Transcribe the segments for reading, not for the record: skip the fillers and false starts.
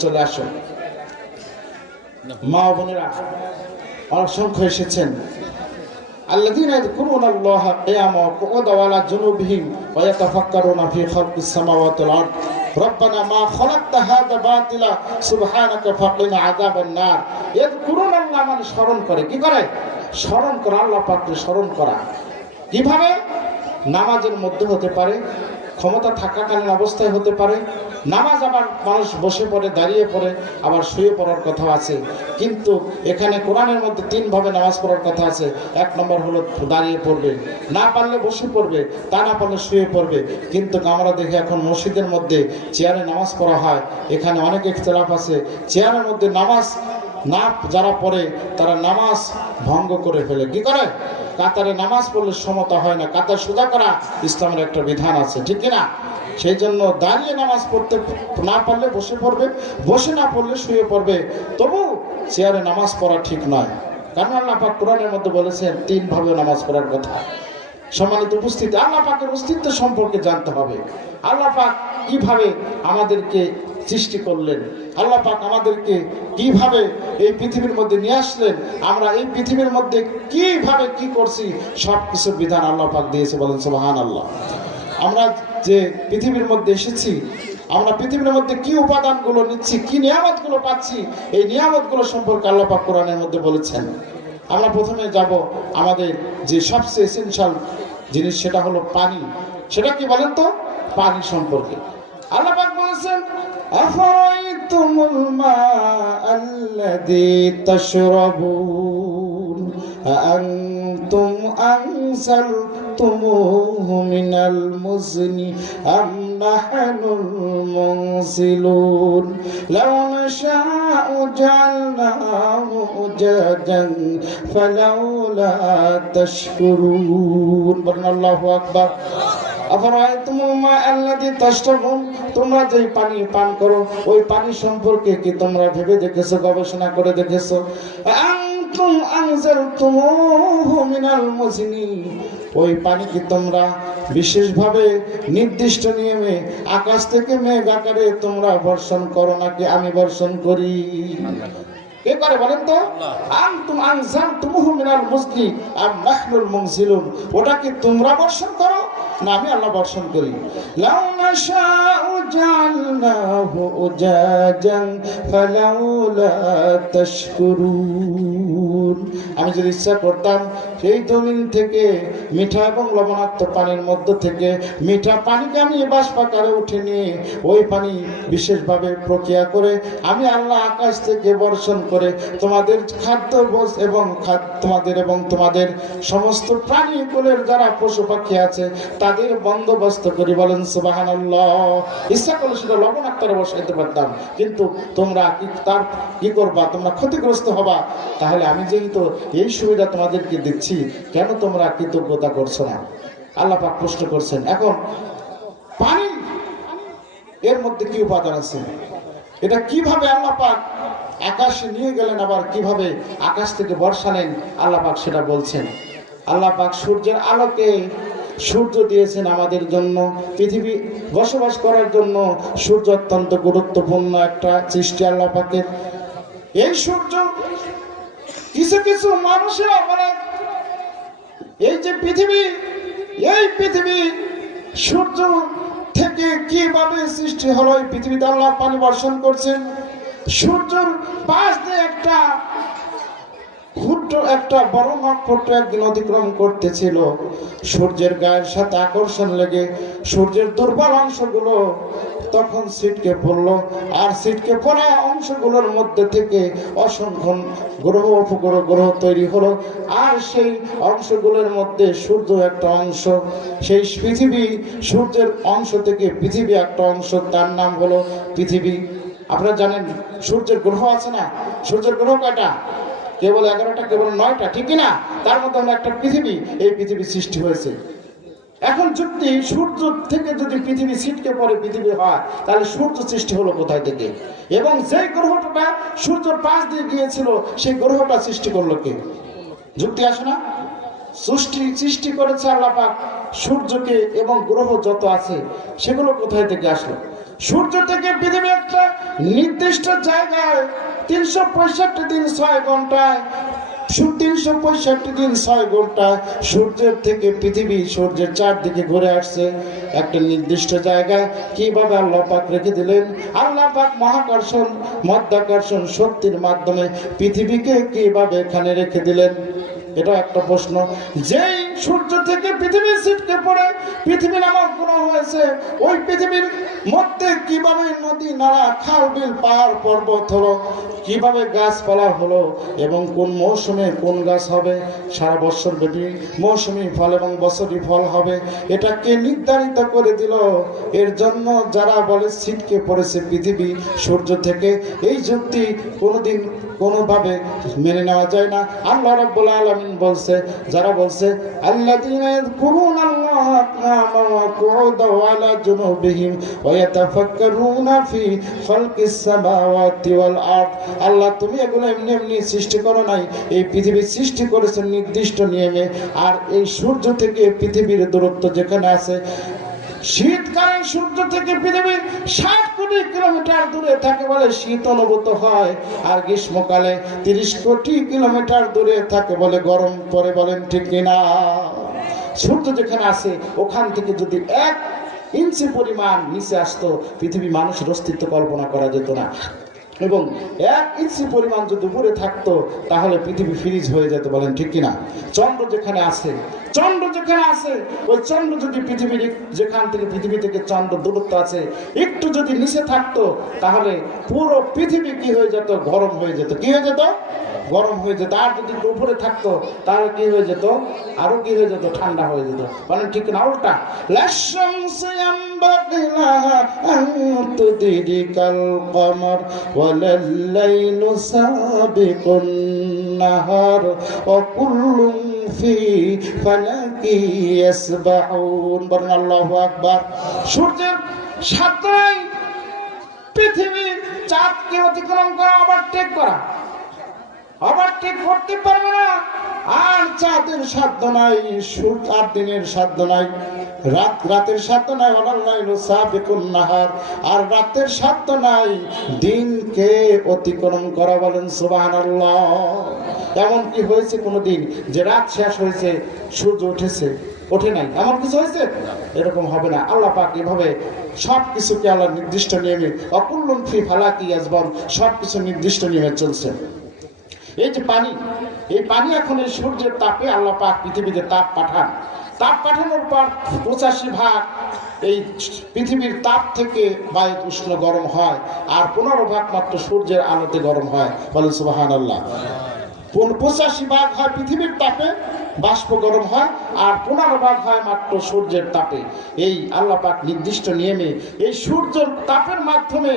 চলে আসো। মা বোনেরা অসংখ্য এসেছেন। আল্লাযীনা ইয়াযকুরুনাল্লাহা কিয়ামান ওয়া কু'উদান ওয়া আলা জুনুবিহিম ওয়া ইয়াতাফাক্কারুনা ফি খালকিস সামাওয়াতি ওয়াল আরদ রব্বানা মা খালাকতা হাযা বাতিলা সুবহানাকা ফাকিনা আযাবান নার। ইয়াযকুরুনাল্লাহ মানে স্মরণ করে। কি করে? স্মরণ করা, আল্লাহ পাককে স্মরণ করা। কিভাবে? নামাজের মধ্যে হতে পারে, ক্ষমতা থাকাকালীন অবস্থায় হতে পারে। নামাজ আবার মানুষ বসে পড়ে, দাঁড়িয়ে পড়ে, আবার শুয়ে পড়ার কথা আছে। কিন্তু এখানে কোরআনের মধ্যে তিনভাবে নামাজ পড়ার কথা আছে। এক নম্বর হলো দাঁড়িয়ে পড়বে, না পারলে বসে পড়বে, তা না পারলে শুয়ে পড়বে। কিন্তু আমরা দেখি এখন মসজিদের মধ্যে চেয়ারে নামাজ পড়া হয়। এখানে অনেক ইখতিলাফ আছে। চেয়ারের মধ্যে নামাজ না যারা পড়ে তারা নামাজ ভঙ্গ করে ফেলে। কি করে? কাতারে নামাজ পড়লে সমতা হয় না। কাতার সোজা করা ইসলামের একটা বিধান আছে, ঠিক কিনা? সেই জন্য দাঁড়িয়ে নামাজ পড়তে না পারলে বসে পড়বে, বসে না পড়লে শুয়ে পড়বে। তবু চেয়ারে নামাজ পড়া ঠিক নয়, কারণ আল্লাহ পাক কোরআনের মধ্যে বলেছেন তিনভাবে নামাজ পড়ার কথা। সম্মানিত উপস্থিতি, আল্লাহ পাকের অস্তিত্ব সম্পর্কে জানতে হবে। আল্লাহ পাক কিভাবে আমাদেরকে সৃষ্টি করলেন, আল্লাহ পাক আমাদেরকে কিভাবে এই পৃথিবীর মধ্যে নিয়ে আসলেন, আমরা এই পৃথিবীর মধ্যে কিভাবে কি করছি, সব কিছুর বিধান আল্লাহ পাক দিয়েছে। বলেন সুবহানাল্লাহ। আমরা যে পৃথিবীর মধ্যে এসেছি, আমরা পৃথিবীর মধ্যে কি উপাদানগুলো নিচ্ছি, কি নিয়ামতগুলো পাচ্ছি, এই নিয়ামতগুলো সম্পর্কে আল্লাহ পাক কোরআনের মধ্যে বলেছেন। আমরা প্রথমে যাব আমাদের যে সবচেয়ে এসেনশিয়াল জিনিস, সেটা হলো পানি। সেটা কি বলেন তো? পানি সম্পর্কে আল্লাহ পাক বলেছেন, আফারাইতুমুল মাআল্লাযী তাশরাবুন আনতুম আনসালতুমুহু মিনাল মুজনি আম নাহনুল মুনসিলুন লাউ নাশাউ জাআলনাহু উজাজান ফালাউলা তাশকুরুন। বলেন আল্লাহু আকবার। তোমরা যে পানি পান করো, ওই পানি সম্পর্কে কি তোমরা ভেবে দেখেছো, গবেষণা করে দেখেছো? ওই পানি কি তোমরা বিশেষভাবে নির্দিষ্ট নিয়মে আকাশ থেকে মেঘ আকারে তোমরা বর্ষণ করো, নাকি আমি বর্ষণ করি? কে করে বলেন তো? আনতুম আনজালতুমুহু মিনাল মুজনি আম নাহনুল মুনজিলুন। ওটা কি তোমরা বর্ষণ করো, না আমি আল্লাহ বর্ষণ করি? লাউ নাশাউ জাআলনাহু উজাজান ফালাউলা তাশকুরুন। আমি যদি ইচ্ছা করতাম সেই জমিন থেকে মিঠা এবং লবণাক্ত পানির মধ্য থেকে মিঠা পানিকে আমি বাষ্পাকারে উঠে নিয়ে ওই পানি বিশেষভাবে প্রক্রিয়া করে আমি আল্লাহ আকাশ থেকে বর্ষণ করে তোমাদের খাদ্য এবং তোমাদের সমস্ত প্রাণী কুলের যারা পশু পাখি আছে তাদের বন্দোবস্ত করি। বলেন সুবহানাল্লাহ। ইচ্ছা করলে সেটা লবণাক্তরে বসাইতে পারতাম, কিন্তু তোমরা কি করবা? তোমরা ক্ষতিগ্রস্ত হবা। তাহলে আমি যেহেতু এই সুবিধা তোমাদেরকে দিচ্ছি, কেন তোমরা কৃতজ্ঞতা করছো না? আল্লাহ পাক প্রশ্ন করছেন। এখন পানি, এর মধ্যে কি উপাদান আছে, এটা কিভাবে আল্লাহ পাক আকাশে নিয়ে গেলেন, আবার কিভাবে আকাশ থেকে বর্ষালেন, আল্লাহ পাক সেটা বলছেন। আল্লাহ পাক সূর্যের আলোকে সূর্য দিয়েছেন আমাদের জন্য, পৃথিবী বসবাস করার জন্য সূর্য অত্যন্ত গুরুত্বপূর্ণ একটা সৃষ্টি আল্লাহ পাকের। এই সূর্য কিছু কিছু মানুষেরা বলে এই যে এই পৃথিবী সূর্য থেকে কিভাবে সৃষ্টি হলো, এই পৃথিবীতে আল্লাহ পানি বর্ষণ করছেন। সূর্যের পাশ দিয়ে একটা বড় নক্ষত্র একদিন অতিক্রম করতেছিল। সূর্যের গায়ের সাথে আকর্ষণ লেগে সূর্যের দুর্বল অংশগুলো তখন ছিটকে পড়লো, আর ছিটকে পড়া অংশগুলোর মধ্যে থেকে অসংখ্য গ্রহ উপগ্রহ তৈরি হলো। আর সেই অংশগুলোর মধ্যে সূর্য একটা অংশ, সেই পৃথিবী সূর্যের অংশ থেকে পৃথিবী একটা অংশ, তার নাম হলো পৃথিবী। আপনারা জানেন সূর্যের গ্রহ আছে না? সূর্যের গ্রহ কয়টা? কেবল 11টা, কেবল 9টা, ঠিক না? তার মধ্যে একটা পৃথিবী, এই পৃথিবী সৃষ্টি হয়েছে। এখন যুক্তি, সূর্য থেকে যদি পৃথিবী ছিটকে পড়ে পৃথিবী হয়, তাহলে সূর্য সৃষ্টি হলো কোথায় থেকে? এবং যে গ্রহটা সূর্যের পাশ দিয়ে গিয়েছিল সেই গ্রহটা সৃষ্টি করলো কে? যুক্তি আসে না? সৃষ্টি করেছে আল্লাহ পাক সূর্যকে, এবং গ্রহ যত আছে সেগুলো কোথায় থেকে আসলো? সূর্য থেকে পৃথিবী একটা নির্দিষ্ট জায়গায় 365 দিন 6 ঘন্টায় 365 দিন 6 ঘন্টায় সূর্যের থেকে পৃথিবী সূর্যের চারদিকে ঘুরে আসছে একটা নির্দিষ্ট জায়গায়। কিভাবে আল্লাহ পাক রেখে দিলেন? আল্লাহ পাক মহাকর্ষণ মধ্যাকর্ষণ শক্তির মাধ্যমে পৃথিবীকে কিভাবে এখানে রেখে দিলেন? এটা একটা প্রশ্ন। যেই সূর্য থেকে পৃথিবী ছিটকে পড়ে পৃথিবী নামক গ্রহ হয়েছে, ওই পৃথিবীর মধ্যে কিভাবে নদী নালা খাল বিল পাহাড় পর্বত হলো, কিভাবে গাছপালা হলো, এবং কোন মৌসুমে কোন গাছ হবে, সারা বছর ব্যাপী মৌসুমী ফল এবং বছরই ফল হবে, এটা কে নির্ধারিত করে দিল? এর জন্য যারা বলে ছিটকে পড়েছে পৃথিবী সূর্য থেকে, এই যুক্তি কোনোদিন কোনোভাবে মেনে নেওয়া যায় না। আল্লাহ রাব্বুল আলামিন বলছে, যারা বলছে আল্লাযীনা ইয়াযকুরুনাল্লাহা কিয়ামান ওয়া কুউদান ওয়া আলা জুনুবিহিম ওয়া ইয়াতাফাক্কারুনা ফি খালকিস সামাওয়াতি ওয়াল আরদ, আল্লাহ তুমি এগুলো এমনি এমনি সৃষ্টি করো নাই, এই পৃথিবী সৃষ্টি করেছেন নির্দিষ্ট নিয়মে। আর এই সূর্য থেকে পৃথিবীর দূরত্ব যেখানে আছে, শীতকালে সূর্য থেকে পৃথিবী 60 কোটি কিলোমিটার দূরে থাকে বলে শীত অনুভূত হয়, আর গ্রীষ্মকালে 30 কোটি কিলোমিটার দূরে থাকে বলে গরম পড়ে। বলেন ঠিক কিনা? সূর্য যেখানে আছে ওখান থেকে যদি 1 ইঞ্চি পরিমাণ নিচে আসতো, পৃথিবী মানুষের অস্তিত্ব কল্পনা করা যেত না। এবং 1 ইঞ্চি পরিমাণ যদি উপরে থাকতো তাহলে পৃথিবী ফ্রিজ হয়ে যেত। বলেন ঠিক কিনা? চন্দ্র যেখানে আছে, ওই চন্দ্র যদি পৃথিবীর যেখান থেকে পৃথিবী থেকে চন্দ্র দূরত্ব আছে একটু যদি নিচে থাকতো, তাহলে পুরো পৃথিবী কি হয়ে যেত? গরম হয়ে যেত। কি হয়ে যেত? গরম হয়ে যেত। আর যদি উপরে থাকতো তাহলে কি হয়ে যেত? আরো কি হয়ে যেত? ঠান্ডা হয়ে যেত। বলেন ঠিক না? উল্টা। লাশামসু ইয়ামবাগি লাহা আন তুদরিকাল কমার ওয়ালাল লাইলু সাবিকুন নাহার ওয়া কুল্লুন ফি ফালাকি ইয়াসবাহুন। বলেন আল্লাহু আকবার। সূর্যের সাথে পৃথিবীর চাঁদকে অতিক্রম করা, ওভারটেক করতে পারবে না। আর চাঁদের সাধ্য নাই, সূর্য আর দিনের সাধ্য নাই, রাতের সাধ্য নাই। আর রাতের সাধ্য নাই দিনকে অতিক্রম করা। বলেন সুবহানাল্লাহ। এমন কি হয়েছে কোনোদিন যে রাত শেষ হয়েছে সূর্য উঠেছে? ওঠে নাই। এমন কিছু হয়েছে? এরকম হবে না। আল্লাহ পাক এভাবে সব কিছুকে আল্লাহ নির্দিষ্ট নিয়মে অকুল্লুন ফি ফালাকি ইয়াসবাহুন, সব কিছু নির্দিষ্ট নিয়মে চলছে। এই যে পানি, এই পানি এখন এই সূর্যের তাপে আল্লাহ পাক পৃথিবীতে তাপ পাঠানোর পর 85% এই পৃথিবীর তাপ থেকে বায়ু উষ্ণ গরম হয়, আর 15% মাত্র সূর্যের আলোতে গরম হয়। বলেন সুবহানাল্লাহ। 85% হয় পৃথিবীর তাপে বাষ্প গরম হয়, আর 15% হয় মাত্র সূর্যের তাপে। এই আল্লাহ পাক নির্দিষ্ট নিয়মে এই সূর্যের তাপের মাধ্যমে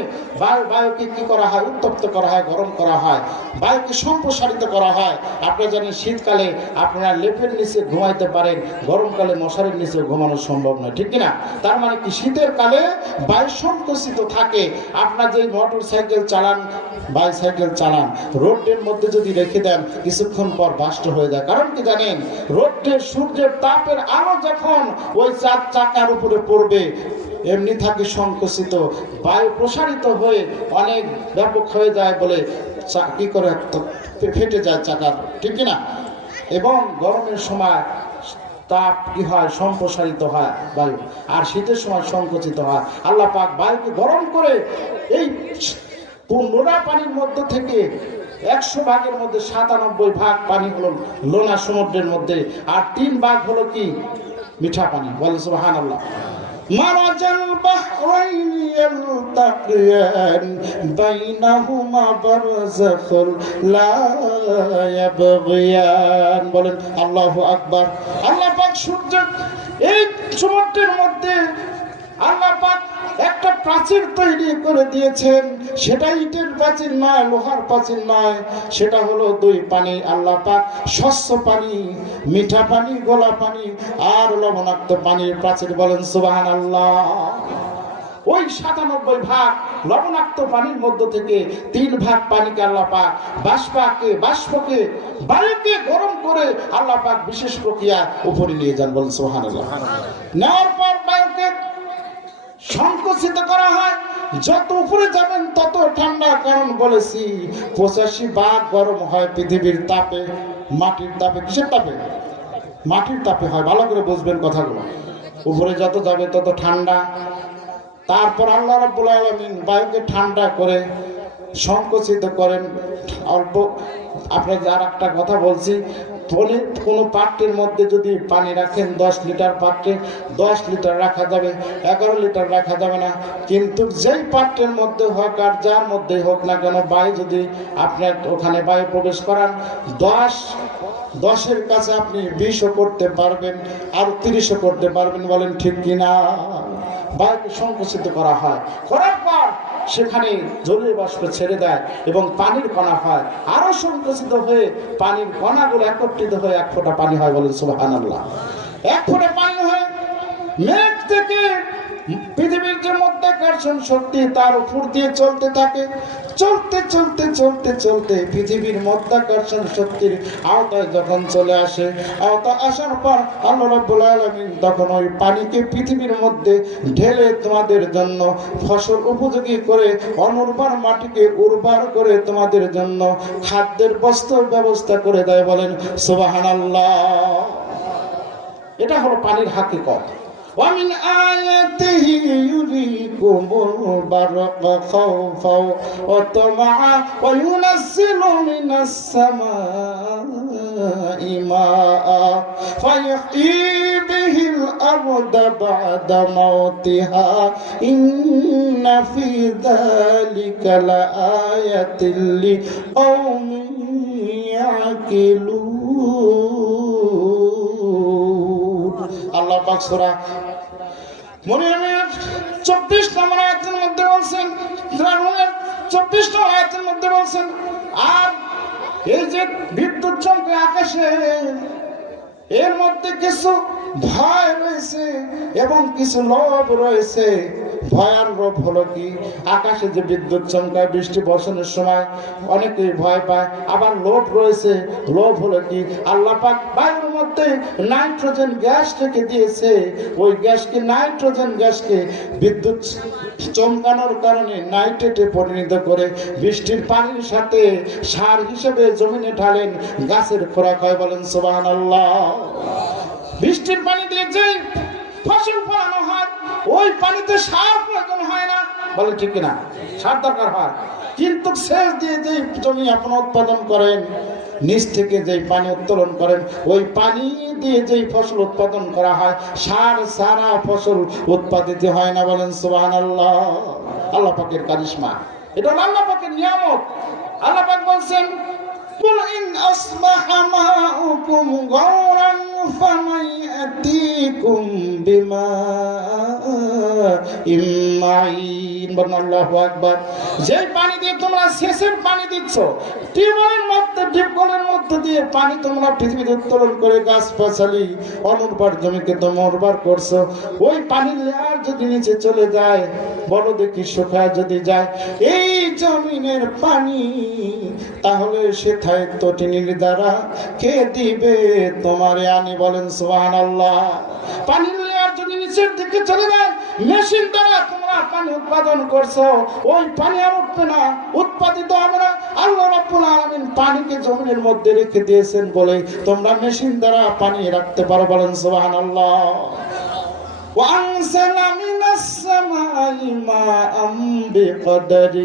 বায়ুকে কি করা হয়? উত্তপ্ত করা হয়, গরম করা হয়, বায়ুকে সম্প্রসারিত করা হয়। আপনারা জানেন শীতকালে আপনারা লেপের নিচে ঘুমাইতে পারেন, গরমকালে মশারির নিচে ঘুমানো সম্ভব নয়। ঠিক কিনা? তার মানে কি? শীতের কালে বায়ু সংকুচিত থাকে। আপনার যে মোটর সাইকেল চালান, বাইসাইকেল চালান, রোডের মধ্যে যদি রেখে দেন কিছুক্ষণ পর বাষ্প হয়ে যায়। কারণ কি জানেন? রোদের সূর্যের তাপের আলো যখন ওই চাকার উপরে পড়বে এমনি থাকে সংকুচিত, বায়ু প্রসারিত হয়ে অনেক ব্যাপক হয়ে যায় বলে কি করে ফেটে যায় চাকা। ঠিক কিনা? এবং গরমের সময় তাপ কি হয়? সম্প্রসারিত হয় বায়ু, আর শীতের সময় সংকুচিত হয়। আল্লাহ পাক বায়ুকে গরম করে এই নোনা পানির মধ্য থেকে 100 ভাগের মধ্যে 97 ভাগ পানি হলো লোনা সমুদ্রের মধ্যে, আর 3 ভাগ হলো কি? মিঠা পানি। বলেন সুবহানাল্লাহ। মারাজাল বাহরাইনি ইয়ালতাকিয়ান বাইনাহুমা বারযাখুল লা ইয়াবগিয়ান। বলেন আল্লাহু আকবার। আল্লাহ পাক সূর্য এই সমুদ্রের মধ্যে আল্লাহ পাক একটা প্রাচীর তৈরি করে দিয়েছেন। সেটা ইটের প্রাচীর নয়, লোহার প্রাচীর নয়, সেটা হলো 2 পানি। আল্লাহ পাক স্বচ্ছ পানি, মিঠা পানি, গোলা পানি আর লবণাক্ত পানির প্রাচীর। বলেন সুবহানাল্লাহ। ওই 97 ভাগ লবণাক্ত পানির মধ্য থেকে 3 ভাগ পানিকে আল্লাহ পাক বাষ্পকে বায়ুকে গরম করে আল্লাহ পাক বিশেষ প্রক্রিয়া উপরে নিয়ে যান। বলেন সুবহানাল্লাহ। নেওয়ার পর বায়ুকে সংকুচিত করা হয়। যত উপরে যাবেন তত ঠান্ডা, কারণ বলেছি 85 ভাগ গরম হয় পৃথিবীর তাপে, মাটির তাপে। কিসের তাপে? মাটির তাপে হয়। ভালো করে বুঝবেন কথাগুলো। উপরে যত যাবে তত ঠান্ডা। তারপর আল্লাহ রাব্বুল আলামিন বায়ুকে ঠান্ডা করে সংকুচিত করেন অল্প। আপনাকে আর একটা কথা বলছি, কোনো পাত্রের মধ্যে যদি পানি রাখেন 10 লিটার পাত্রে 10 লিটার রাখা যাবে, 11 লিটার রাখা যাবে না। কিন্তু যেই পাত্রের মধ্যে হোক আর যার মধ্যে হোক না কেন, বায়ু যদি আপনার ওখানে বায়ু প্রবেশ করান, 10-এর কাছে আপনি 20ও করতে পারবেন, আর 30ও করতে পারবেন। বলেন ঠিক কিনা? বায়ুকে সংকুচিত করা হয়, করার পর সেখানে জলীয় বাষ্প ছেড়ে দেয় এবং পানির কণা হয়, আরো সংকুচিত হয়ে পানির কণাগুলো একত্রিত হয়ে 1 ফোঁটা পানি হয়। বলেন সুবহানাল্লাহ। 1 ফোঁটা পানি হয় মেঘ থেকে পৃথিবীর যে মধ্যাকর্ষণ শক্তি তার উপর দিয়ে চলতে থাকে। চলতে চলতে চলতে চলতে পৃথিবীর মধ্যাকর্ষণ শক্তির আওতায় যখন চলে আসে, আওতা আসার পর আল্লাহ রাব্বুল আলামিন তখন ওই পানিকে পৃথিবীর মধ্যে ঢেলে তোমাদের জন্য ফসল উপযোগী করে, অনুর্বর মাটিকে উর্বর করে তোমাদের জন্য খাদ্যের বস্ত্র ব্যবস্থা করে দেয়। বলেন সুবহানাল্লাহ। এটা হলো পানির হাকিকত। ومن آياته يريكم البرق خوفا وطمعا وينزل من السماء ماء فيحيي به الأرض بعد موتها إن في ذلك لآية لقوم يعقلون। আল্লাহ পাক সূরা মুমিনুনের 24 নম্বর আয়াতের মধ্যে বলছেন, সূরা রুমের 24 নম্বর আয়াতের মধ্যে বলছেন, আর এই যে বিদ্যুৎ চমকে আকাশে, এর মধ্যে কিছু ভয় রয়েছে এবং কিছু লোভ রয়েছে। ভয় আর লোভ হলো কি? আকাশে যে বিদ্যুৎ চমকায় বৃষ্টি বর্ষণের সময় অনেকেই ভয় পায়। আবার লোভ রয়েছে। লোভ হলো কি? আল্লাহ পাক বায়ুর মধ্যে নাইট্রোজেন গ্যাস রেখে দিয়েছে। ওই গ্যাসকে, নাইট্রোজেন গ্যাসকে বিদ্যুৎ চমকানোর কারণে নাইট্রেটে পরিণত করে বৃষ্টির পানির সাথে সার হিসেবে জমিনে ঢালেন, গাছের খোরাক হয়। বলেন সুবহানাল্লাহ। বৃষ্টির পানি দিয়ে যে ফসল ফলানো হয়, ওই পানিতে সার প্রয়োজন হয় না। বলে ঠিক কিনা? সার দরকার হয়, কিন্তু সেচ দিয়ে যে জমি আপনি উৎপাদন করেন, নিচ থেকে যেই পানি উত্তোলন করেন, ওই পানি দিয়ে যেই ফসল উৎপাদন করা হয়, সার সারা ফসল উৎপাদিত হয় না। বলেন সুবহানাল্লাহ। আল্লাহ পাকের কারিশমা, এটা আল্লাহ পাকের নিয়ামত। আল্লাহ পাক বলছেন, قل إن أصبح ماؤكم غورا فمن يأتيكم بماء معين। আল্লাহু আকবার। যে পানি দিয়ে তোমরা সেচের পানি দিচ্ছ, টিউবওয়েলের মধ্যে দিয়ে পানি তোমরা পৃথিবীতে উত্তোলন করে গাছপালালি অনুর্বর জমিকে তোমরা উর্বর করছো, ওই পানির লেয়ার যদি নিচে চলে যায়, বলো দেখি শুকায় যদি যায় এই জমিনের পানি, তাহলে সে তটিনীর দ্বারা কে দিবে তোমারে আনি। বলেন সুবহানাল্লাহ। পানির লেয়ার যদি নিচের দিকে চলে যায়, মেশিন দ্বারা তোমরা পানি উৎপাদন করছো, ওই পানি আর উঠবে না, উৎপাদিত হবে না। আল্লাহ রাব্বুল আলামিন পানিকে জমিনের মধ্যে রেখে দিয়েছেন বলে তোমরা মেশিন দ্বারা পানি রাখতে পারো। বলেন সুবহানাল্লাহ। وأنزل من السماء ماء بقدر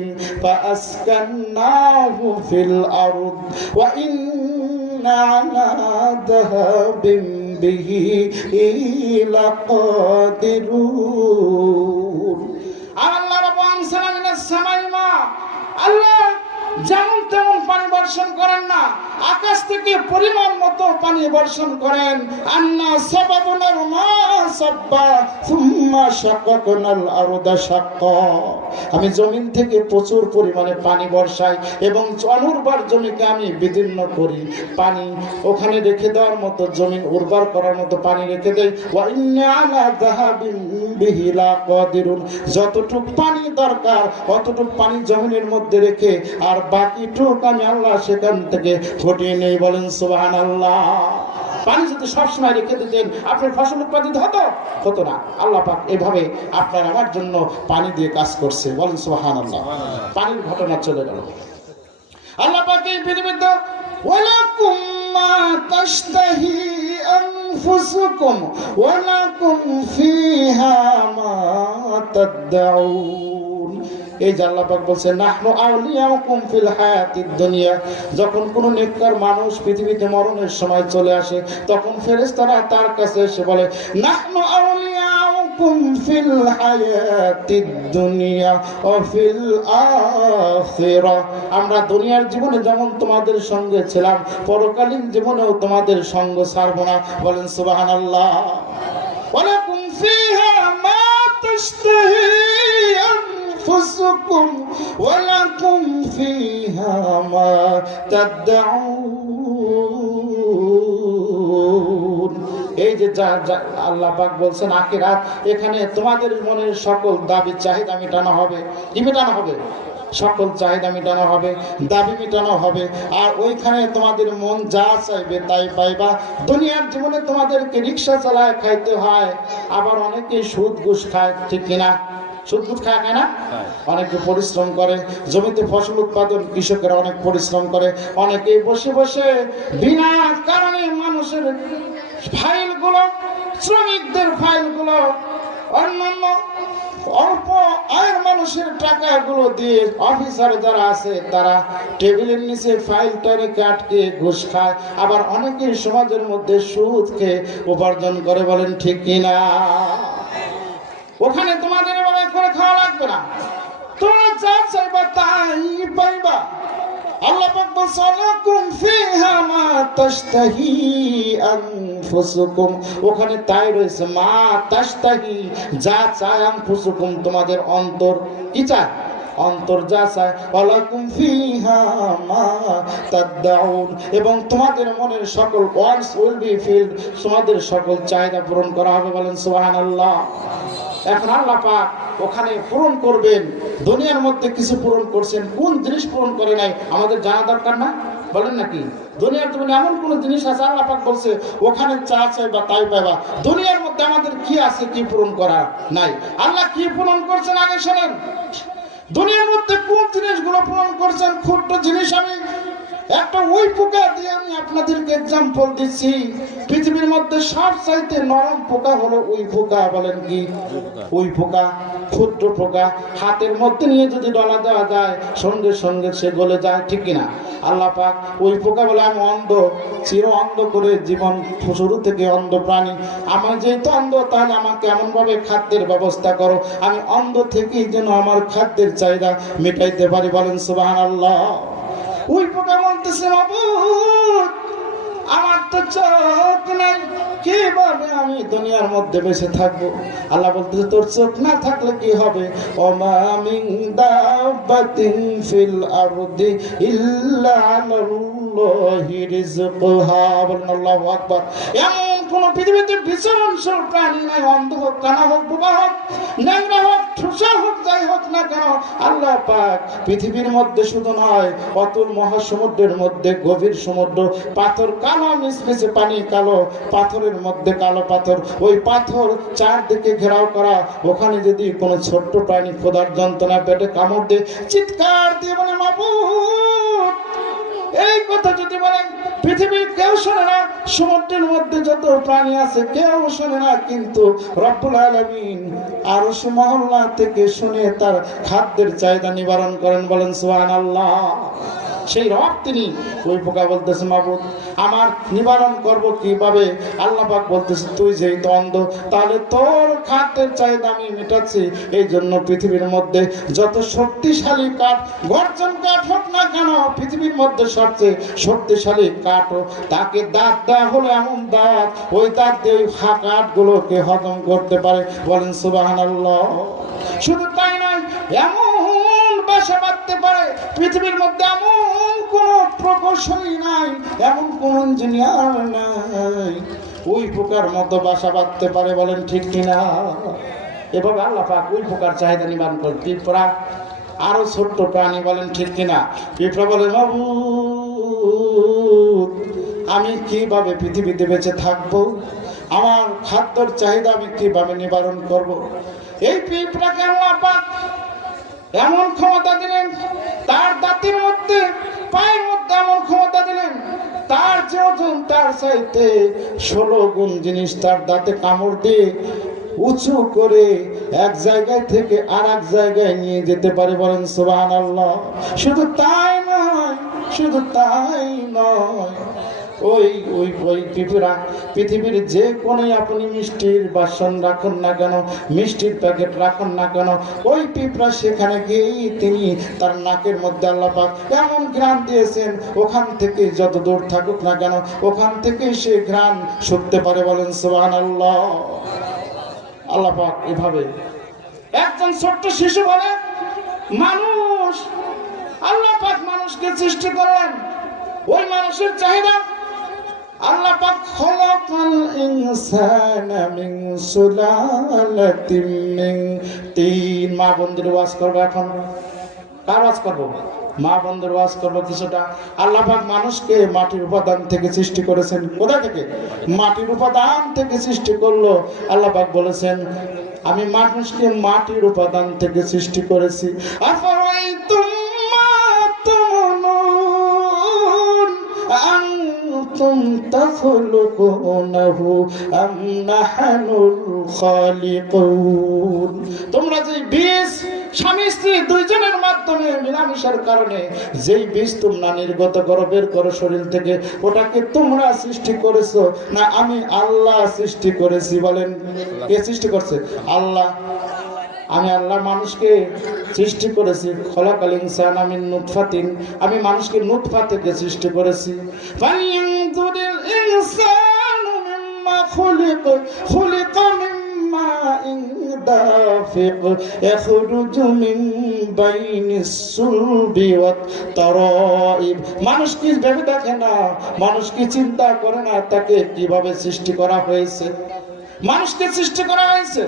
فأسكناه في الأرض وإنا على ذهاب به لقادرون। الله رب أنزل من السماء ماء। الله যেমন তেমন পানি বর্ষণ করেন না, আকাশ থেকে পরিমাণ মতো পানি বর্ষণ করেন। আন্না সাবাবুনাল মা সাব্বা সুম্মা শাকাকনাল আরদা শাক্কা। আমি জমিন থেকে প্রচুর পরিমাণে পানি বর্ষাই এবং অনুর্বর জমিকে আমি বিদীর্ণ করি। পানি ওখানে রেখে দেওয়ার মতো, জমিন উর্বর করার মতো পানি রেখে দেই। ওয়া ইন্না আলা যাহাবিন বিহি লাকাদিরুন। যতটুক পানি দরকার অতটুক পানি জমিনের মধ্যে রেখে আর বাকিটুক আমি আল্লাহ সেখান থেকে ফুটিয়ে নেই। বলেন সুবহানাল্লাহ। পানি যদি সবসময় রেখে দিতেন আপনার ফসল উৎপাদিত হতো? হতো না। আল্লাহ পাক এভাবে আপনার আমার জন্য পানি দিয়ে কাজ করছে। বলেন সুবহানাল্লাহ। পানির ঘটনা চলে গেল। আল্লাহ পাক এই পৃথিবীতে ওয়ালাকুম মা তাশতাহি আনফুসুকুম ওয়ালাকুম ফিহা মা তাদউন। এই যে আল্লাহ পাক বলছেন নাহনু আউলিয়াউকুম ফিল হায়াতিদ দুনিয়া, যখন কোন নেককার মানুষ পৃথিবীতে মরণের সময় চলে আসে তখন ফেরেশতারা তার কাছে এসে বলে নাহনু আউলিয়াউকুম ফিল হায়াতিদ দুনিয়া ওয়া ফিল আখিরাহ, আমরা দুনিয়ার জীবনে যেমন তোমাদের সঙ্গে ছিলাম পরকালীন জীবনেও তোমাদের সঙ্গ ছাড়ব না। বলেন সুবহানাল্লাহ। ওয়ালাকুম ফিহা মা তাশতাহি أنفسكم ولكم فيها ما تدعون। এই যে আল্লাহ পাক বলছেন আখিরাত, এখানে তোমাদের মনের সকল দাবি চাহিদা মেটানো হবে। কি মেটানো হবে? সকল চাহিদা মেটানো হবে, দাবি মেটানো হবে। আর ওইখানে তোমাদের মন যা চাইবে তাই পাইবা। দুনিয়ার জীবনে তোমাদেরকে রিক্সা চালায় খাইতে হয়, আবার অনেকে সুদ ঘুষ খায়, ঠিক কিনা? সুদ ঘুষ খায় না? অনেকে পরিশ্রম করে, জমিতে ফসল উৎপাদন কৃষকেরা অনেক পরিশ্রম করে, অনেকে বসে বসে বিনা কারণে মানুষের ফাইলগুলো, শ্রমিকদের ফাইলগুলো, অন্যান্য অল্প আয়ের মানুষের টাকাগুলো দিয়ে অফিসার যারা আছে তারা টেবিলের নিচে ফাইলটা রেখে আটকে ঘুষ খায়। আবার অনেকে সমাজের মধ্যে সুদ খেয়ে উপার্জন করে। বলেন ঠিক কিনা? ওখানে তোমাদের এভাবে করে খাওয়া লাগবে না, তোমরা যা চাইবা তাই পাইবা। আল্লাহ পাক বলছে লাকুম ফিহা মা তাশতাহি আনফুসুকুম, ওখানে তাই রয়েছে মা তাশতাহি, যা চায়, আনফুসুকুম তোমাদের অন্তর কি চায়? অন্তর যা চায়। ওয়ালাকুম ফিহা মা তাদউন, এবং তোমাদের মনের সকল ওয়ান্টস উইল বি ফিলড, তোমাদের সকল চাহিদা পূরণ করা হবে। বলেন সুবহানাল্লাহ। এখন আল্লাহ পাক ওখানে পূরণ করবেন। দুনিয়ার মধ্যে কিছু পূরণ করছেন, কোন জিনিস পূরণ করে নাই আমাদের জানা দরকার না? বলেন নাকি? দুনিয়ার জীবনে এমন কোন জিনিস আছে আল্লাহ পাক বলছে ওখানে চা চাইবা তাই পাইবা। দুনিয়ার মধ্যে আমাদের কি আছে কি পূরণ করা নাই? আল্লাহ কি পূরণ করছেন আগে শোনেন। দুনিয়ার মধ্যে কোন জিনিসগুলো পূরণ করছেন, ক্ষুদ্র জিনিস আমি একটা ওই পোকা দিয়ে আমি আপনাদেরকে এক্সাম্পল দিচ্ছি। পৃথিবীর মধ্যে সবচাইতে নরম পোকা হলো ওই পোকা। বলেন কি? ওই পোকা, ক্ষুদ্র পোকা, হাতের মধ্যে নিয়ে যদি ডলা দেওয়া যায় সঙ্গে সঙ্গে সে গলে যায়, ঠিক কিনা? আল্লাহ পাক ওই পোকা বলে আমি অন্ধ, চির অন্ধ করে জীবন, শুরু থেকে অন্ধ প্রাণী, আমার যেহেতু অন্ধ তাহলে আমাকে এমন ভাবে খাদ্যের ব্যবস্থা করো আমি অন্ধ থেকেই যেন আমার খাদ্যের চাহিদা মেটাইতে পারি। বলেন সুবহানাল্লাহ। ওই পোকা বলতেছে মাবুদ আমার তো চোখ নাই, কিভাবে আমি দুনিয়ার মধ্যে বেঁচে থাকবো? আল্লাহ বলতেছে তোর চোখ না থাকলে কি হবে? ওমা মিন দাব্বাতিন ফিল আরদি ইল্লা আলাল্লাহি রিজকুহা। আল্লাহু আকবার। এমন কোন পৃথিবীতে বিচরণশীল প্রাণী নাই, অন্ধ হোক, কানা হোক, বোবা হোক, ন্যাংরা হোক, ঠোসা হোক, যাই হোক না কেন, আল্লাহ পাক পৃথিবীর মধ্যে শুধু নয় অতুল মহাসমুদ্রের মধ্যে গভীর সমুদ্র, পাথর কালো মিশমিশে পানি কালো, পাথরের মধ্যে কালো পাথর, ওই পাথর চারদিকে ঘেরাও করা, ওখানে যদি কোনো ছোট্ট প্রাণী ক্ষুধার যন্ত্রণা পেটে কামড় দিয়ে চিৎকার দিয়ে বলে মাবুদ, এই কথা যদি বলেন পৃথিবীর কেউ শোনে না, সমুদ্রের মধ্যে যত প্রাণী আছে কেউ শোনে না, কিন্তু রব্বুল আলামিন আরশ মহল্লা থেকে শুনে তার খাদ্যের চাহিদা নিবারণ করেন। বলেন সুবহানাল্লাহ। সেই রব তিনি। ওই পোকা বলতেছে মাবুদ আমার নিবারণ করব কিভাবে? আল্লাহ পাক বলতেছে তুই যেহেতু অন্ধ তাহলে তোর খাদ্যের চাহিদা আমি মেটাচ্ছি। এই জন্য পৃথিবীর মধ্যে যত শক্তিশালী কাঠ, গর্জন কাঠ হোক না কেন, পৃথিবীর মধ্যে সবচেয়ে শক্তিশালী কাঠ, তাকে দাঁত দেওয়া হলো এমন দাঁত, ওই দাঁত দিয়ে ওই কাঠগুলোকে হজম করতে পারে। বলেন সুবহানাল্লাহ। শুধু তাই নয়, এমন বাসা বাঁধতে পারে পৃথিবীর মধ্যে, এমন কোন প্রকৌশলী নাই, এমন কোন ইঞ্জিনিয়ার নাই ওই পোকার মতো বাসা বাঁধতে পারে। বলেন ঠিক কিনা? এভাবে আল্লাহ পাক ওই পোকার চাহিদা নিবারণ করে। পিঁপড়া আরো ছোট্ট প্রাণী। বলেন ঠিক কিনা? পিঁপড়া বলে মাবুদ আমি কিভাবে পৃথিবীতে বেঁচে থাকব, আমার খাদ্যর চাহিদা আমি কিভাবে নিবারণ করব। এই পিঁপড়াকে আল্লাহ পাক এমন ক্ষমতা দিলেন, তার দাঁতের মধ্যে পায়ের মধ্যে এমন ক্ষমতা দিলেন, তার যে ওজন তার চাইতে 16 গুণ জিনিস তার দাঁতে কামড় দিয়ে উঁচু করে এক জায়গায় থেকে আর এক জায়গায় নিয়ে যেতে পারে। বলেন সুবহানাল্লাহ। শুধু তাই নয়, শুধু তাই নয়, ওই ওই ওই পিঁপড়া পৃথিবীর যে কোনায় আপনি মিষ্টির বাসন রাখুন না কেন, মিষ্টির প্যাকেট রাখুন না কেন, ওই পিঁপড়া সেখানে গিয়েই তিনি তার নাকের মধ্যে আল্লাহ পাক এমন ঘ্রাণ দিয়েছেন, ওখান থেকে যত দূর থাকুক না কেন ওখান থেকে সে ঘ্রাণ শুকতে পারে। বলেন সুবহানাল্লাহ। আল্লাহ পাক এভাবে একজন ছোট্ট শিশু বলে মানুষ, আল্লাহ পাক মানুষকে সৃষ্টি করলেন, ওই মানুষের চাহিদা আল্লাহ পাক খলাকাল ইনসানা মিন সুলালাতিন মিন তিন। মা বন্ধুর ওয়াজ করব এখন। কার ওয়াজ করব? মা বন্ধুর ওয়াজ করব কিছুটা। আল্লাহ পাক মানুষকে মাটির উপাদান থেকে সৃষ্টি করেছেন। কোথা থেকে? মাটির উপাদান থেকে সৃষ্টি করলো। আল্লাহ পাক বলেছেন আমি মানুষকে মাটির উপাদান থেকে সৃষ্টি করেছি। আফারাইতুম মা তুমনুন আনতুম তাখলুকুনাহু আম নাহনুল খালিকুন। তোমরা যে বীজ স্বামী স্ত্রী দুইজনের মাধ্যমে মিলামেশার কারণে যেই বীজ তোমরা নির্গত করো, বের করো শরীর থেকে, ওটাকে তোমরা সৃষ্টি করেছো না আমি আল্লাহ সৃষ্টি করেছি? বলেন কে সৃষ্টি করছে? আল্লাহ। আমি আল্লাহ মানুষকে সৃষ্টি করেছি। খলাকাল ইনসানা মিন নুতফাতিন, আমি মানুষকে নুতফা থেকে সৃষ্টি করেছি। ফালিয়ানজুরিল ইনসানু মিম্মা খুলিকা, খুলিকা মিম্মা দাফিক ইয়াখরুজু মিন বাইনিস সুলবি ওয়াত তারাইব। মানুষ কি ভেবে দেখে না, মানুষ কি চিন্তা করে না তাকে কিভাবে সৃষ্টি করা হয়েছে? মানুষকে সৃষ্টি করা হয়েছে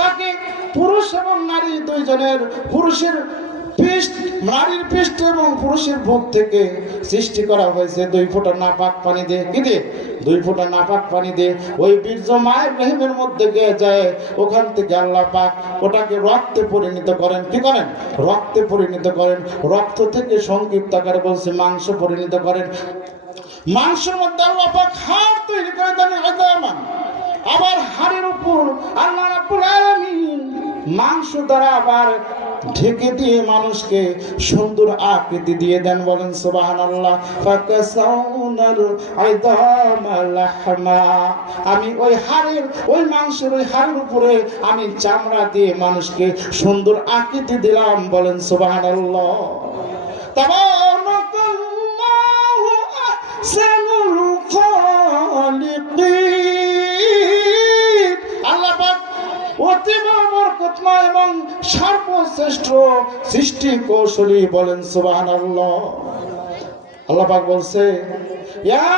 তাকে পুরুষ এবং নারী দুইজনের, পুরুষের পৃষ্ঠ, নারীর পৃষ্ঠ এবং পুরুষের বুক থেকে সৃষ্টি করা হয়েছে 2 ফোঁটা নাপাক পানি দিয়ে। কি দিয়ে? 2 ফোঁটা নাপাক পানি দিয়ে। ওই বীর্য মায়ের রেহেমের মধ্যে গিয়ে যায়, ওখান থেকে আল্লাহ পাক ওটাকে রক্তে পরিণত করেন। কি করেন? রক্তে পরিণত করেন। রক্ত থেকে সংক্ষিপ্ত আকারে বলছে মাংস পরিণত করেন। মাংসের মধ্যে আল্লাহ পাক হাড় তৈরি করে দেন আযামান। আবার হাড়ের উপর আল্লাহ রাব্বুল আলামিন মাংস দ্বারা আবার ঢেকে দিয়ে মানুষকে সুন্দর আকৃতি দিয়ে দেন। বলেন সুবহানাল্লাহ। ফাকাসাউনাল আযামা লাহমা, আমি ওই হাড়ের, ওই মাংসের, ওই হাড়ের উপরে আমি চামড়া দিয়ে মানুষকে সুন্দর আকৃতি দিলাম। বলেন সুবহানাল্লাহ। তাবারাকাল্লাহু আহসানুল খালিকিন। আল্লাহ পাক অতি বরকতময় এবং সর্বশ্রেষ্ঠ সৃষ্টি কৌশলী। বলেন সুবহানাল্লাহ। আল্লাহ পাক বলছে ইয়া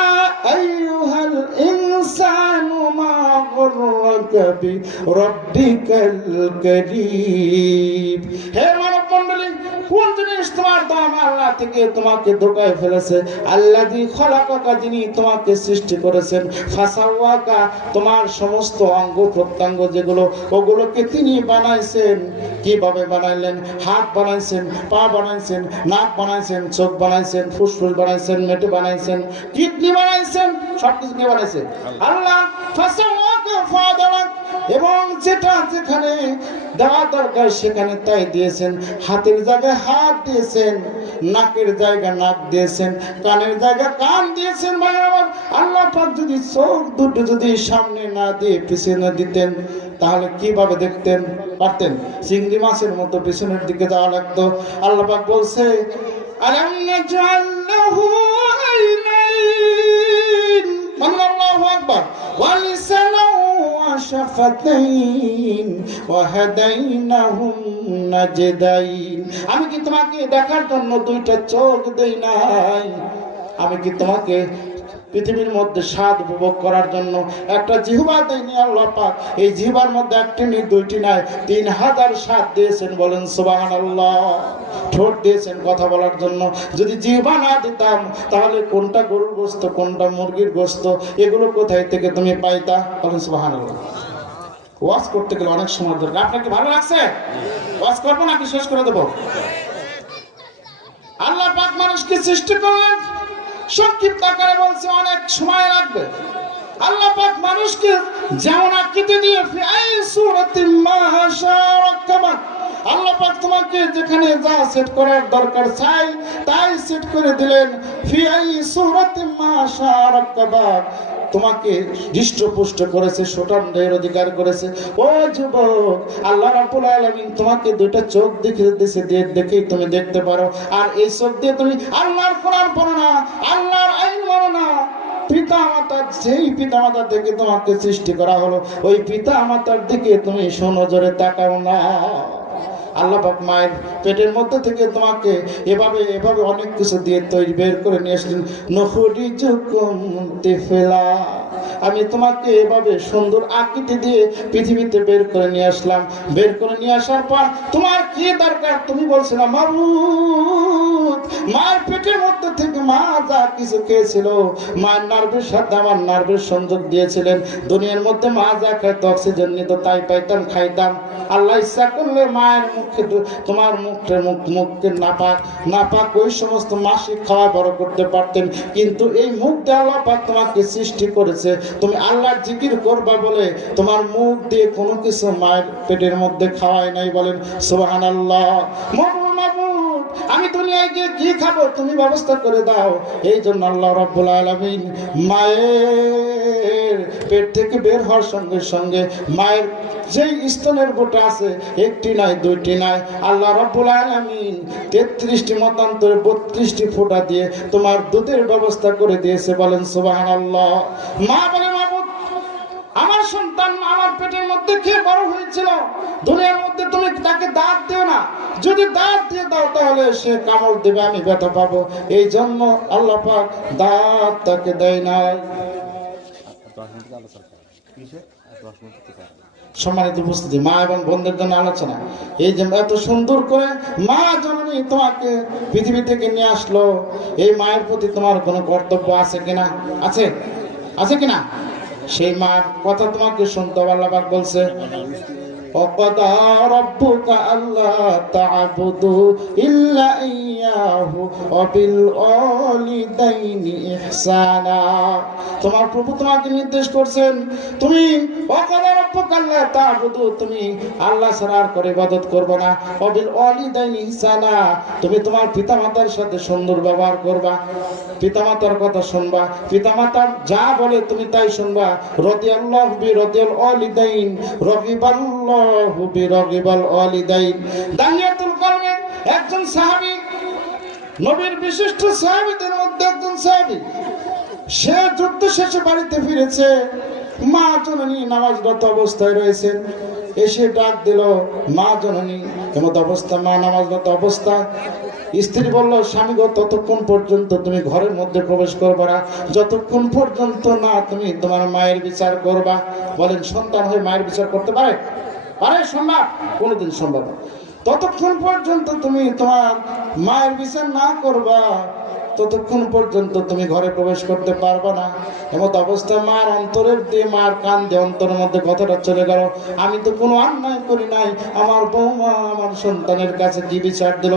আইয়ুহাল ইনসানু মা গররাকা বিরাব্বিকাল কারীম। হে মানব মণ্ডলী, কোন জিনিস তোমার দাম আল্লাহ থেকে তোমাকে ধোঁকায় ফেলেছে? আল্লাযী খলাকাকা, যিনি তোমাকে সৃষ্টি করেছেন। ফাসাওয়াকা, তোমার সমস্ত অঙ্গ প্রত্যঙ্গ যেগুলো, ওগুলোকে তিনি বানাইছেন। কিভাবে বানাইলেন? হাত বানাইছেন, পা বানাইছেন, নাক বানাইছেন, চোখ বানাইছেন, ফুসফুস বানাইছেন, মেটে বানাইছেন, কিডনি বানাইছেন, সবকিছু কি বানাইছেন? আল্লাহ। ফাসাওয়াকা ফাদালাক, এবং যেটা যেখানে দেওয়া দরকার সেখানে তাই দিয়েছেন। হাতের জায়গায় হাত দিয়েছেন, নাকের জায়গায় নাক দিয়েছেন, কানের জায়গায় কান দিয়েছেন। ভাই আমার, আল্লাহ পাক যদি চোখ দুটো যদি সামনে না দিয়ে পিছনে দিতেন তাহলে কিভাবে দেখতেন পারতেন? চিংড়ি মাছের মতো পিছনের দিকে যাওয়া লাগতো। আল্লাহ পাক বলছে আলাম নাজআল লাহু আইনাইন, আল্লাহু আকবার, ওয়া লিসানান ওয়া শাফাতাইন ওয়া হাদাইনাহুম নাজদাইন। আমি কি তোমাকে দেখার জন্য 2টা চোখ দেই নাই? আমি কি তোমাকে পৃথিবীর মধ্যে স্বাদ উপভোগ করার জন্য একটা জিহ্বা দেয়নি আল্লাহ পাক। এই জিহ্বার মধ্যে একটি নেই, দুইটি নাই, 3000 স্বাদ দিয়েছেন। বলেন সুবহানাল্লাহ। ঠোঁট দিয়েছেন কথা বলার জন্য। যদি জিহ্বা না দিতাম তাহলে কোনটা গরুর গোশত, কোনটা মুরগির গোশত, এগুলো কোথায় থেকে তুমি পাইতা? বলেন সুবহানাল্লাহ। ওয়াজ করতে গেলে অনেক সময় দরকার। আপনাকে ভালো লাগছে? ওয়াজ করবো নাকি শেষ করে দেবো? আল্লাহ পাক মানুষকে সৃষ্টি করলেন, সংক্ষিপ্ত আকারে বলছে অনেক সময় লাগবে। আল্লাহ পাক মানুষকে যেমন আকৃতি দিয়ে আল্লাহ পাক তোমাকে যেখানে যা সেট করার দরকার চাই তাই সেট করে দিলেন। তোমাকে হৃষ্টপুষ্ট করেছে, সুঠামদের অধিকার করেছে। ও যুবক, আল্লাহ রাব্বুল আলামিন তোমাকে দুইটা চোখ দিয়েছে, দেখেই তুমি দেখতে পারো। আর এই চোখ দিয়ে তুমি আল্লাহর কোরআন পড়ো না, আল্লাহর আইন মানো না। যেই পিতা মাতা থেকে তোমাকে সৃষ্টি করা হলো, ওই পিতা মাতার দিকে তুমি সুনজরে তাকাও না। আল্লাহ পাক মায়ের পেটের মধ্যে থেকে তোমাকে এভাবে অনেক কিছু দিয়ে তৈরি বের করে নিয়ে আসলেন। আমি তোমাকে এভাবে সুন্দর আকৃতি দিয়ে পৃথিবীতে বের করে নিয়ে আসলাম। বের করে নিয়ে আসার পর তোমার কি দরকার? তুমি বলছিলাম মাবুদ, মায়ের পেটের মধ্যে থেকে মা যা কিছু খেয়েছিল, মায়ের নার্ভের সাথে আমার নার্ভের সংযোগ দিয়েছিলেন। দুনিয়ার মধ্যে মা যা খাইতো অক্সিজেন নিত, তাই পাইতাম, খাইতাম। আল্লাহ ইচ্ছা করলে মায়ের মুখে, তোমার মুখকে নাপাক ওই সমস্ত মাসিক খাওয়া বড় করতে পারতেন। কিন্তু এই মুখ দিয়ে আল্লাহ পাক তোমাকে সৃষ্টি করেছে, তুমি আল্লাহর জিকির করবা বলে তোমার মুখ দিয়ে কোনো কিছু মায়ের পেটের মধ্যে খাওয়াই নাই। বলেন সুবহানাল্লাহ। আমি দুনিয়ায় গিয়ে কি খাবো তুমি ব্যবস্থা করে দাও। এই জন্য আল্লাহ রাব্বুল আলামিন মায়ের পেট থেকে বের হওয়ার সঙ্গে সঙ্গে মায়ের যেই স্তনের বোটা আছে, একটি নাই, দুইটি নাই, আল্লাহ রাব্বুল আলামিন 33টি মতান্তরে 32টি ফোঁটা দিয়ে তোমার দুধের ব্যবস্থা করে দিয়েছে। বলেন সুবহানাল্লাহ। মা বলে, মাবুদ, আমার সন্তান আমার পেটের মধ্যে খেয়ে বড় হয়েছিল, দুনিয়ার মধ্যে তুমি তাকে দাঁত দিও না, যদি দাঁত দিয়ে দাও তাহলে সে কামড় দেবে, আমি ব্যথা পাবো। এই জন্য আল্লাহ পাক দাঁত তাকে দেয় না। সম্মানিত উপস্থিতি, মা এবং বোনদের জন্য আলোচনা। এই যে এত সুন্দর করে মা জননী তোমাকে পৃথিবী থেকে নিয়ে আসলো, এই মায়ের প্রতি তোমার কোনো কর্তব্য আছে কিনা? আছে কিনা? সেই মার কথা তোমাকে শুনতে আল্লাহ পাক বলছে, وَقَضَى رَبُّكَ أَلَّا تَعْبُدُوا إِلَّا إِيَّاهُ وَبِالْوَالِدَيْنِ إِحْسَانًا। তোমার প্রভু তোমাকে নির্দেশ করছেন, তুমি وَقَضَى رَبُّكَ أَلَّا تَعْبُدُوا, তুমি আল্লাহ ছাড়া আর করে ইবাদত করবে না। وَبِالْوَالِدَيْنِ إِحْسَانًا, তুমি তোমার পিতামাতার সাথে সুন্দর ব্যবহার করবা, পিতামাতার কথা শুনবা, পিতামাতা যা বলে তুমি তাই শুনবা। রাদিয়াল্লাহু বিরাদিয়াল ওয়ালিদাইন রাগিবাল্লাহ দাহিয়াতুল কওমের একজন সাহাবী, নবীর বিশিষ্ট সাহাবীদের মধ্যে একজন সাহাবী, সে যুদ্ধ শেষে বাড়িতে ফিরেছে। মা জননী নামাজরত অবস্থায় রয়েছেন। এসে ডাক দিল, মা জননী এমত অবস্থা, মা নামাজরত অবস্থা। স্ত্রী বলল, স্বামী গো, ততক্ষণ পর্যন্ত তুমি ঘরের মধ্যে প্রবেশ করবে না যতক্ষণ পর্যন্ত না তুমি তোমার মায়ের বিচার করবা। বলেন, সন্তান হয়ে মায়ের বিচার করতে পারে? সম্ভব? কোনোদিন সম্ভব না। ততক্ষণ পর্যন্ত তুমি তোমার মায়ের বিচার না করবা ততক্ষণ পর্যন্ত তুমি ঘরে প্রবেশ করতে পারবে না। এমত অবস্থায় মার অন্তরের দিয়ে, মার কান দিয়ে অন্তরের মধ্যে কথাটা চলে গেল, আমি তো কোনো অন্যায় করি নাই, আমার বৌমা আমার সন্তানের কাছে কি বিচার দিল।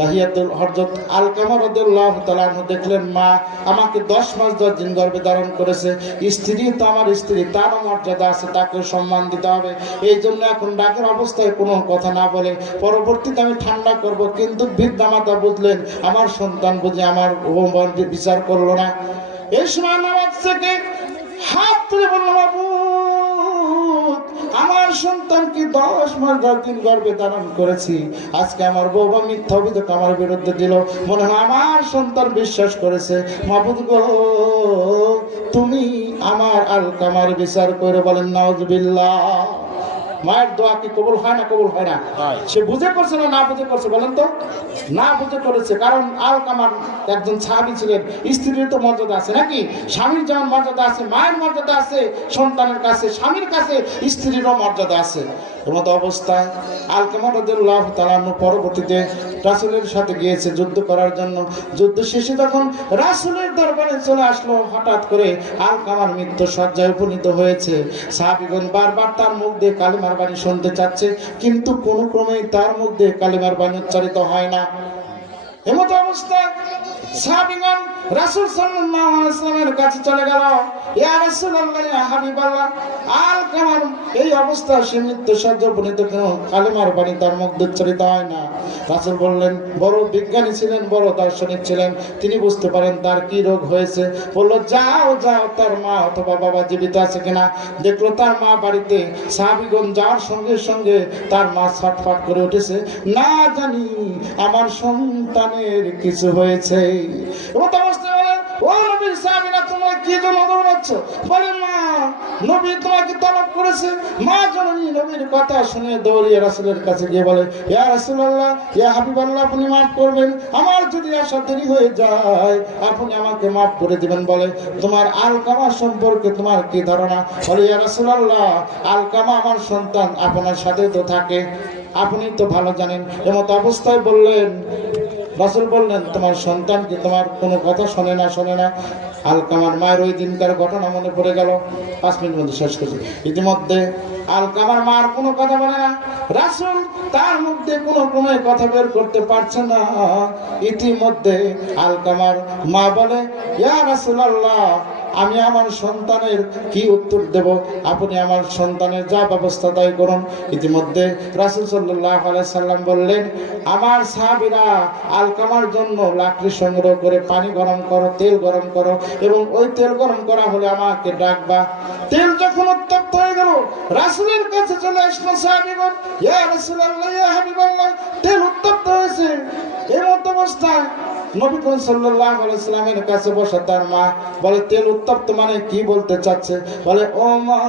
দাহিয়াতুল হযরত আলকামা রাদিয়াল্লাহু তাআলা আনহু দেখলেন, মা আমাকে 10 মাস 10 দিন গর্ভে ধারণ করেছে, স্ত্রী তো আমার স্ত্রী, তার মর্যাদা আছে, তাকে সম্মান দিতে হবে। এই জন্য এখন ডাকের অবস্থায় কোনো কথা না বলে পরবর্তীতে আমি ঠান্ডা করব। কিন্তু বৃদ্ধা মাতা বুঝলেন, আমার সন্তান বুঝে আমার বিচার করলো না। এই সময় নামাজ থেকে হাত তুলে বলল, বাবু আমার সন্তানকে 10 মাস 10 দিন গর্ভে ধারণ করেছি, আজকে আমার বউবা মিথ্যা অভিযোগ আমার বিরুদ্ধে দিল, মনে হয় আমার সন্তান বিশ্বাস করেছে। মাবুদ গো, তুমি আমার আলকামার বিচার করে। বলেন নাউজুবিল্লাহ। মায়ের দোয়া কি কবুল হয় না? কবুল হয় না। সে বুঝে করছে না বুঝে করছে বলেন তো? না বুঝে করেছে। কারণ আলকামার একজন সাহাবী ছিলেন, স্ত্রীর তো মর্যাদা আছে নাকি? স্বামীর যেমন মর্যাদা আছে, মায়ের মর্যাদা আছে, সন্তানের কাছে স্বামীর কাছে স্ত্রীরও মর্যাদা আছে। এমত অবস্থায় আলকামা রাদিয়াল্লাহু তাআলা পরবর্তীতে রাসূলের সাথে গিয়েছে যুদ্ধ করার জন্য। যুদ্ধ শেষে যখন রাসূলের দরবারে চলে আসলো, হঠাৎ করে আলকামার মৃত্যু শয্যায় উপনীত হয়েছে। সাহাবীগণ বারবার তার মুখ দিয়ে কালিমার বাণী শুনতে চাচ্ছে, কিন্তু কোনো ক্রমেই তার মুখ দিয়ে কালিমার বাণী উচ্চারিত হয় না। এমত অবস্থায় সাহাবীগণ রাসূল সাল্লাল্লাহু আলাইহি ওয়াসাল্লামের কাছে চলে গেল। ইয়া রাসূলুল্লাহ, ইয়া হাবিবাল্লাহ, আলকামার এই অবস্থা, সে মৃত্যু শয্যায় উপনীত, কেন কালিমার বাণী তার মুখ দিয়ে উচ্চারিত হয় না? রাসূল বললেন, বড় বিজ্ঞানী ছিলেন, বড় দার্শনিক ছিলেন, তিনি বুঝতে পারেন তার কি রোগ হয়েছে। বললো, যাও যাও তার মা অথবা বাবা জীবিত আছে কিনা। দেখলো তার মা বাড়িতে। সাহাবীগণ যাওয়ার সঙ্গে সঙ্গে তার মা ছটফট করে উঠেছে, না জানি আমার সন্তানের কিছু হয়েছে। ও নবীর সাহাবীরা, তোমরা কি জন্য দৌড়াচ্ছ? বলে, মা, নবী তোমাকে তলব করেছে। মা জননী নবীর কথা শুনে দৌড়িয়ে রাসূলের কাছে গিয়ে বলে, ইয়া রাসূলুল্লাহ, ইয়া হাবিবাল্লাহ, আপনি মাফ করবেন, আমার যদি আসা দেরি হয়ে যায় আপনি আমাকে মাফ করে দিবেন। বলে, তোমার আলকামা সম্পর্কে তোমার কি ধারণা? বলে, ইয়া রাসূলুল্লাহ, আলকামা আমার সন্তান, আপনার সাথে তো থাকে, আপনি তো ভালো জানেন। এমত অবস্থায় বললেন, রাসূল বললেন, তোমার সন্তান কি তোমার কোনো কথা শোনে না? আলকামার মায়ের ওই দিনকার ঘটনা মনে পড়ে গেল। 5 মিনিট মধ্যে শেষ করছি। ইতিমধ্যে আলকামার মার কোনো কথা বলে না, রাসূল তার মধ্যে কোনো কথা বের করতে পারছে না। ইতিমধ্যে আলকামার মা বলে, ইয়া রাসূলুল্লাহ, আমি আমার সন্তানের কি উত্তর দেব? আপনি আমার সন্তানের যা ব্যবস্থা তাই করুন। ইতিমধ্যে রাসূল সাল্লাল্লাহু আলাইহি সাল্লাম বললেন, আমার সাহাবীরা আলকামার জন্য লাকড়ি সংগ্রহ করে পানি গরম করো, তেল গরম করো, এবং ওই তেল গরম করা হলে আমাকে ডাকবা। তেল যখন উত্তপ্ত হয়ে গেল, রাসূলের কাছে চলে আসলো সাহাবীগণ, ইয়া রাসূলুল্লাহ, ইয়া হাবিবাল্লাহ, তেল উত্তপ্ত হয়েছে। এর অবস্থায় নবী করিম সাল্লাল্লাহু আলাইহি ওয়াসাল্লামের কাছে বসে তার মা বলে, তেল উত্তপ্ত মানে কি বলতে চাচ্ছে? বলে, ও মা,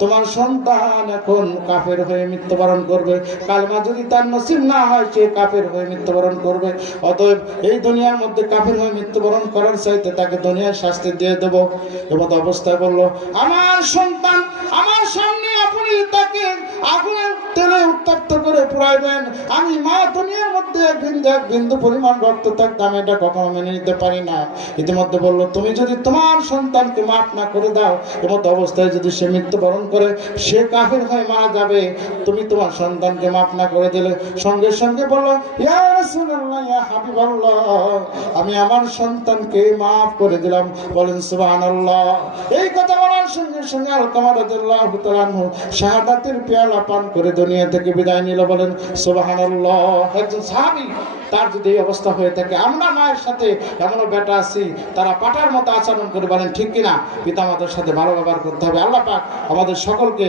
তোমার সন্তান এখন কাফের হয়ে মৃত্যুবরণ করবে। কালেমা যদি তার নসিব না হয়, সে কাফের হয়ে মৃত্যুবরণ করবে। অতএব এই দুনিয়ার মধ্যে কাফের হয়ে মৃত্যুবরণ করার চাইতে তাকে দুনিয়ার শাস্তি দিয়ে দেব। এমত অবস্থায় বলল, আমার সন্তান আমার সামনে, আপনি তাকে আগুনের তেলে উত্তপ্ত করে পুড়াইবেন। আমি মা দুনিয়ার মধ্যে এক বিন্দু পরিমাণ রক্ত থাকতে আমি এটা কখনো মেনে নিতে পারি না। ইতিমধ্যে বলল, তুমি যদি তোমার সন্তানকে মাফ না করে দাও, এমত অবস্থায় যদি সে মৃত্যুবরণ করে, সে কাফের হয়ে মারা যাবে। তুমি তোমার সন্তানকে মাফ না করে দিলে। সঙ্গে সঙ্গে বলল, ইয়া রাসূলুল্লাহ, ইয়া হাবিবাল্লাহ, আমি আমার সন্তানকে মাফ করে দিলাম। বলেন সুবহানাল্লাহ। এই কথা বলার সঙ্গে সঙ্গে আলকামা রাদিয়াল্লাহু তাআলা শাহাদাতের পেয়ালা পান করে দুনিয়া থেকে বিদায় নিল। বলেন সুবহানাল্লাহ। একজন সাহাবী, তার যদি এই অবস্থা হয়ে থাকে, আমরা মায়ের সাথে এমনও বেটা আছি, তারা পাটার মতো আচরণ করে, বলেন ঠিক কিনা? পিতামাতার সাথে ভালো ব্যবহার করতে হবে। আল্লাহ পাক আমাদের সকলকে